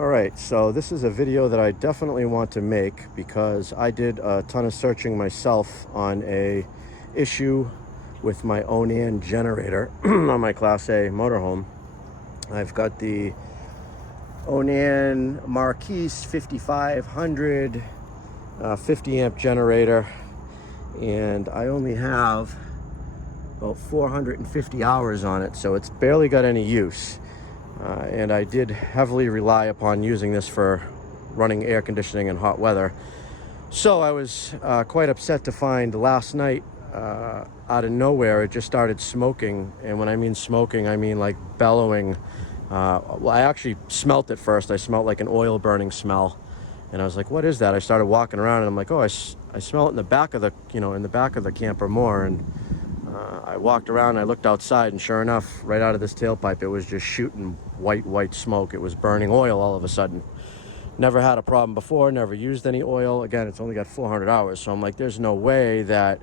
All right, so this is a video that I definitely want to make because I did a ton of searching myself on a issue with my Onan generator on my Class A motorhome. I've got the Onan Marquis 5500 50 amp generator, and I only have about 450 hours on it, so it's barely got any use. And I did heavily rely upon using this for running air conditioning in hot weather. So I was quite upset to find last night, out of nowhere, it just started smoking. And when I mean smoking, I mean like bellowing. Well, I actually smelt it first. I smelled like an oil burning smell. And I was like, what is that? I started walking around and I'm like, oh, I smell it in the back of the, in the back of the camper more. And I walked around, I looked outside, and sure enough, right out of this tailpipe, it was just shooting white smoke. It was burning oil all of a sudden. Never had a problem before, never used any oil. Again, it's only got 400 hours, so I'm like, there's no way that,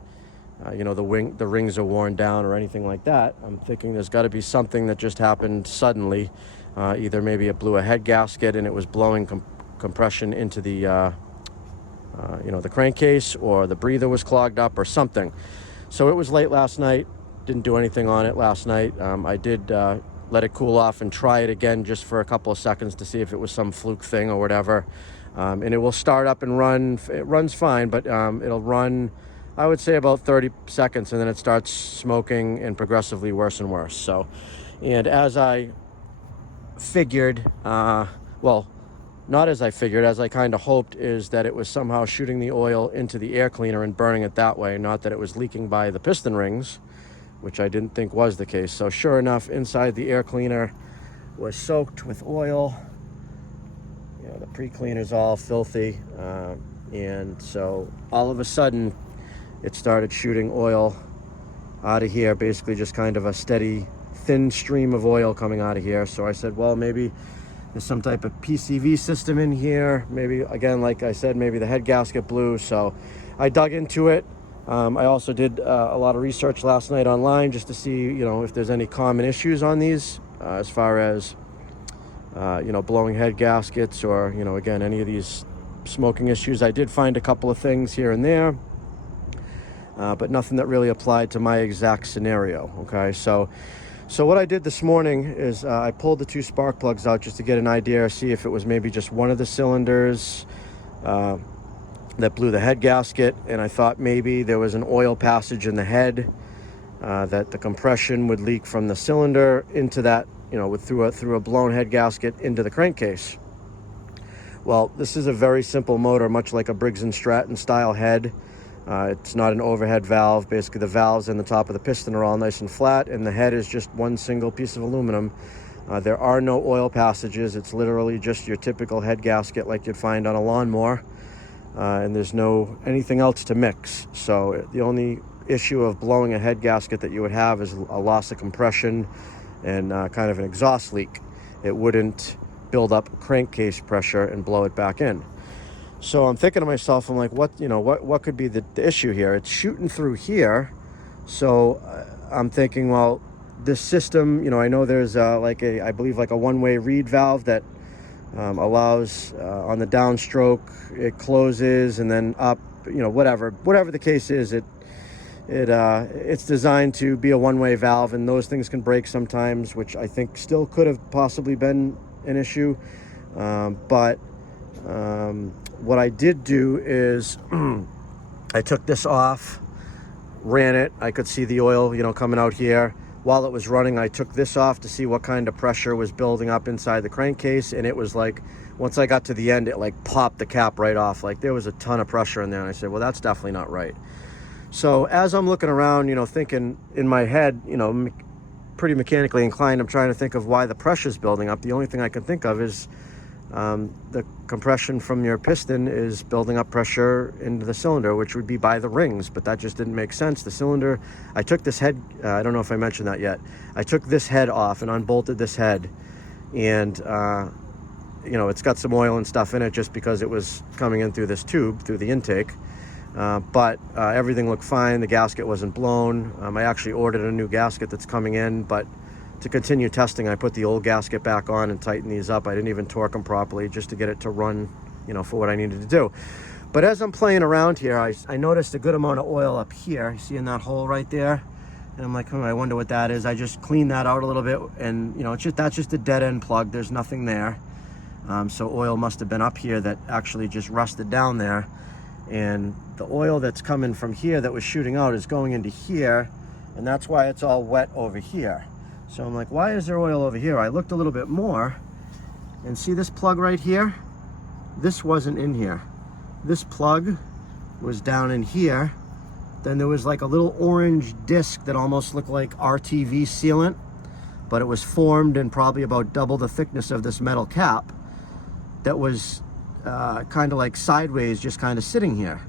the rings are worn down or anything like that. I'm thinking there's got to be something that just happened suddenly. Either maybe it blew a head gasket and it was blowing compression into the, the crankcase, or the breather was clogged up or something. So it was late last night, didn't do anything on it last night. I did let it cool off and try it again just for a couple of seconds to see if it was some fluke thing or whatever. And it will start up and run. It runs fine, but it'll run, I would say, about 30 seconds, and then it starts smoking and progressively worse and worse. So, and as I figured, not as I figured, as I kind of hoped, is that it was somehow shooting the oil into the air cleaner and burning it that way, not that it was leaking by the piston rings, which I didn't think was the case. So sure enough, inside the air cleaner was soaked with oil. The pre-cleaner's all filthy. And so all of a sudden, it started shooting oil out of here, basically just kind of a steady, thin stream of oil coming out of here. So I said, well, maybe there's some type of PCV system in here. Maybe, again, like I said, maybe the head gasket blew. So I dug into it. I also did a lot of research last night online just to see, if there's any common issues on these as far as, blowing head gaskets or, again, any of these smoking issues. I did find a couple of things here and there, but nothing that really applied to my exact scenario. Okay, So what I did this morning is I pulled the two spark plugs out just to get an idea, see if it was maybe just one of the cylinders that blew the head gasket. And I thought maybe there was an oil passage in the head, that the compression would leak from the cylinder into that, through a blown head gasket into the crankcase. Well, this is a very simple motor, much like a Briggs & Stratton style head. It's not an overhead valve. Basically, the valves and the top of the piston are all nice and flat, and the head is just one single piece of aluminum. There are no oil passages. It's literally just your typical head gasket like you'd find on a lawnmower, and there's no anything else to mix. So the only issue of blowing a head gasket that you would have is a loss of compression and kind of an exhaust leak. It wouldn't build up crankcase pressure and blow it back in. So I'm thinking to myself, I'm like, what could be the issue here? It's shooting through here. So I'm thinking, well, this system, I know there's I believe a one-way reed valve that allows on the downstroke, it closes and then up, whatever the case is, it's designed to be a one-way valve, and those things can break sometimes, which I think still could have possibly been an issue. But what I did do is I took this off, ran it. I could see the oil, coming out here. While it was running, I took this off to see what kind of pressure was building up inside the crankcase. And it was like, once I got to the end, it popped the cap right off. There was a ton of pressure in there. And I said, well, that's definitely not right. So as I'm looking around, thinking in my head, pretty mechanically inclined, I'm trying to think of why the pressure's building up. The only thing I can think of is the compression from your piston is building up pressure into the cylinder, which would be by the rings, but that just didn't make sense. The cylinder, I took this head, I don't know if I mentioned that yet. I took this head off and unbolted this head, and it's got some oil and stuff in it just because it was coming in through this tube, through the intake. But everything looked fine. The gasket wasn't blown. I actually ordered a new gasket that's coming in, but to continue testing, I put the old gasket back on and tightened these up. I didn't even torque them properly just to get it to run, you know, for what I needed to do. But as I'm playing around here, I noticed a good amount of oil up here. You see in that hole right there? And I'm like, oh, I wonder what that is. I just cleaned that out a little bit, and you know, that's just a dead end plug. There's nothing there. So oil must have been up here that actually just rusted down there. And the oil that's coming from here that was shooting out is going into here, and that's why it's all wet over here. So I'm like, why is there oil over here? I looked a little bit more, and see this plug right here? This wasn't in here. This plug was down in here. Then there was like a little orange disc that almost looked like RTV sealant, but it was formed in probably about double the thickness of this metal cap that was kind of like sideways, just kind of sitting here.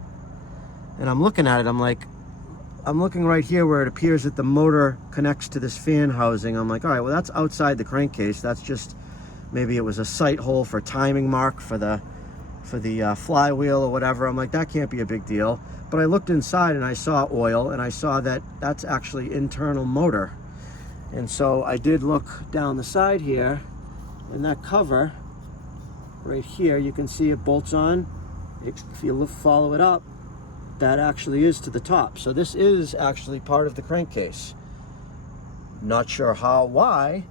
And I'm looking at it, I'm like, I'm looking right here where it appears that the motor connects to this fan housing. I'm like, all right, well, that's outside the crankcase. That's just, maybe it was a sight hole for timing mark for the flywheel or whatever. I'm like, that can't be a big deal. But I looked inside and I saw oil, and I saw that that's actually internal motor. And so I did look down the side here, and that cover right here, you can see it bolts on. If you follow it up, that actually is to the top. So this is actually part of the crankcase. Not sure how, why,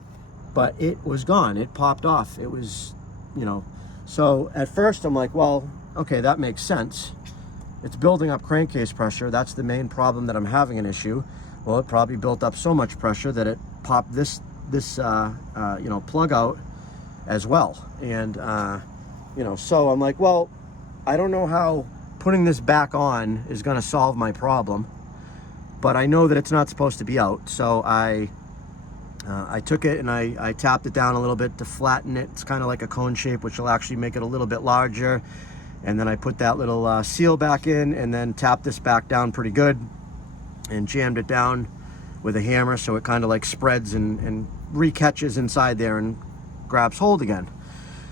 but it was gone. It popped off. It was, you know, so at first I'm like, well, okay, that makes sense. It's building up crankcase pressure. That's the main problem that I'm having an issue. Well, it probably built up so much pressure that it popped this you know, plug out as well. And you know, so I'm like, well, I don't know how putting this back on is going to solve my problem, but I know that it's not supposed to be out. So I took it and I tapped it down a little bit to flatten it. It's kind of like a cone shape, which will actually make it a little bit larger. And then I put that little seal back in, and then tapped this back down pretty good and jammed it down with a hammer so it kind of like spreads and re-catches inside there and grabs hold again.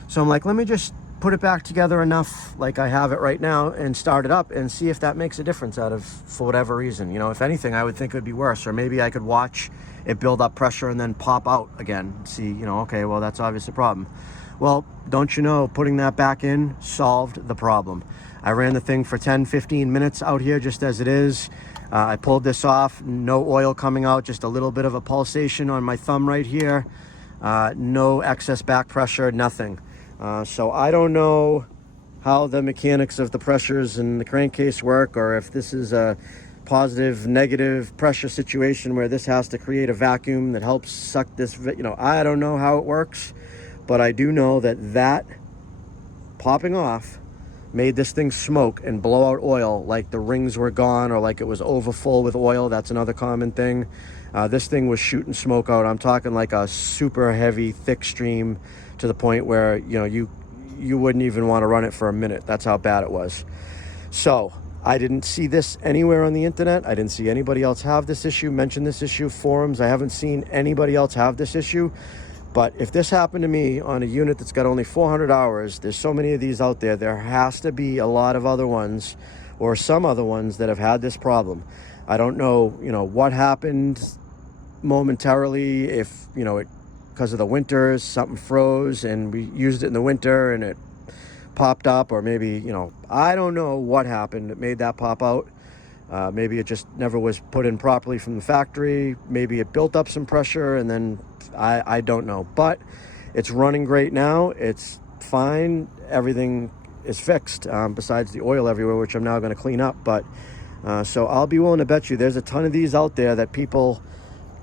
So I'm like, let me just put it back together enough like I have it right now and start it up and see if that makes a difference out of, for whatever reason. You know, if anything, I would think it would be worse, or maybe I could watch it build up pressure and then pop out again. See, you know, okay, well, that's obviously a problem. Well, don't you know, putting that back in solved the problem. I ran the thing for 10-15 minutes out here just as it is. I pulled this off, no oil coming out, just a little bit of a pulsation on my thumb right here. No excess back pressure, nothing. So I don't know how the mechanics of the pressures in the crankcase work, or if this is a positive, negative pressure situation where this has to create a vacuum that helps suck this, you know, I don't know how it works. But I do know that popping off made this thing smoke and blow out oil, like the rings were gone or like it was over full with oil. That's another common thing. This thing was shooting smoke out. I'm talking like a super heavy, thick stream, to the point where, you know, you wouldn't even want to run it for a minute. That's how bad it was. So I didn't see this anywhere on the internet. I didn't see anybody else have this issue, mention this issue, forums. I haven't seen anybody else have this issue. But if this happened to me on a unit that's got only 400 hours, there's so many of these out there, there has to be a lot of other ones, or some other ones, that have had this problem. I don't know, you know, what happened momentarily, if, you know, it, because of the winters, something froze and we used it in the winter and it popped up, or maybe, you know, I don't know what happened that made that pop out. Maybe it just never was put in properly from the factory. Maybe it built up some pressure and then I don't know. But it's running great now. It's fine. Everything is fixed, besides the oil everywhere, which I'm now going to clean up. But so I'll be willing to bet you there's a ton of these out there that people,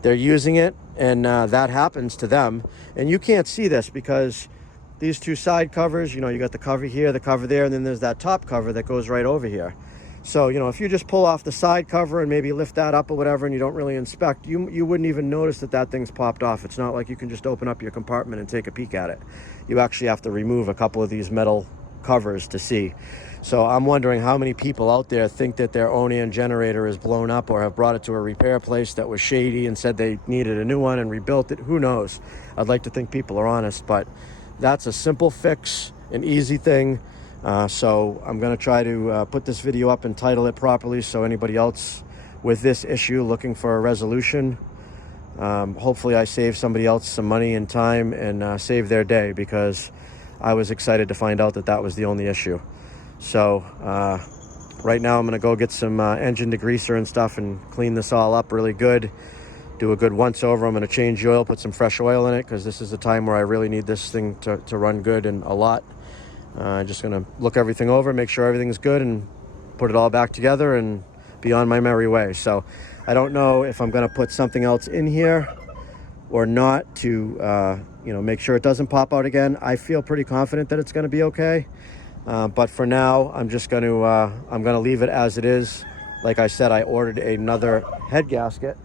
they're using it and that happens to them. And you can't see this because these two side covers, you know, you got the cover here, the cover there, and then there's that top cover that goes right over here. So, you know, if you just pull off the side cover and maybe lift that up or whatever, and you don't really inspect, you wouldn't even notice that thing's popped off. It's not like you can just open up your compartment and take a peek at it. You actually have to remove a couple of these metal covers to see. So I'm wondering how many people out there think that their Onan generator is blown up, or have brought it to a repair place that was shady and said they needed a new one and rebuilt it. Who knows? I'd like to think people are honest, but that's a simple fix, an easy thing. So I'm going to try to put this video up and title it properly, so anybody else with this issue looking for a resolution Hopefully I save somebody else some money and time and save their day, because I was excited to find out that that was the only issue. So right now I'm going to go get some engine degreaser and stuff and clean this all up really good. Do a good once over. I'm going to change the oil, put some fresh oil in it, because this is the time where I really need this thing to run good and a lot. Just going to look everything over, make sure everything's good, and put it all back together and be on my merry way. So I don't know if I'm going to put something else in here or not to make sure it doesn't pop out again. I feel pretty confident that it's going to be okay. But for now, I'm just going to leave it as it is. Like I said, I ordered another head gasket.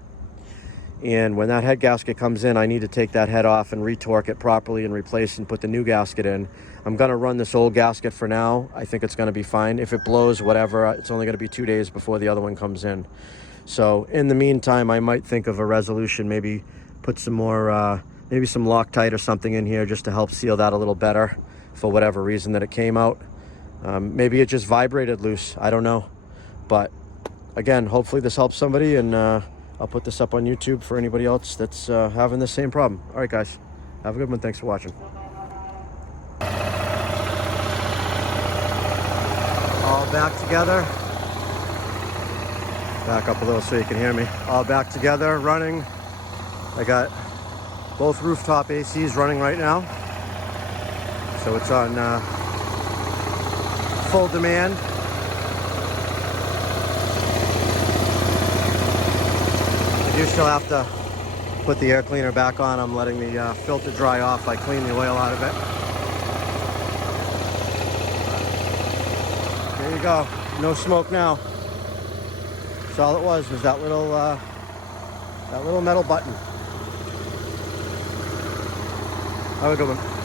And when that head gasket comes in, I need to take that head off and retorque it properly and replace and put the new gasket in. I'm going to run this old gasket for now. I think it's going to be fine. If it blows, whatever, it's only going to be 2 days before the other one comes in. So in the meantime, I might think of a resolution, maybe put some more, maybe some Loctite or something in here just to help seal that a little better for whatever reason that it came out. Maybe it just vibrated loose. I don't know. But again, hopefully this helps somebody, and I'll put this up on YouTube for anybody else that's having the same problem. All right, guys. Have a good one. Thanks for watching. All back together. Back up a little so you can hear me. All back together, running. I got both rooftop ACs running right now. So it's on full demand. I do still have to put the air cleaner back on. I'm letting the filter dry off. I clean the oil out of it. There you go. No smoke now. That's all it was that little metal button. Have a good one.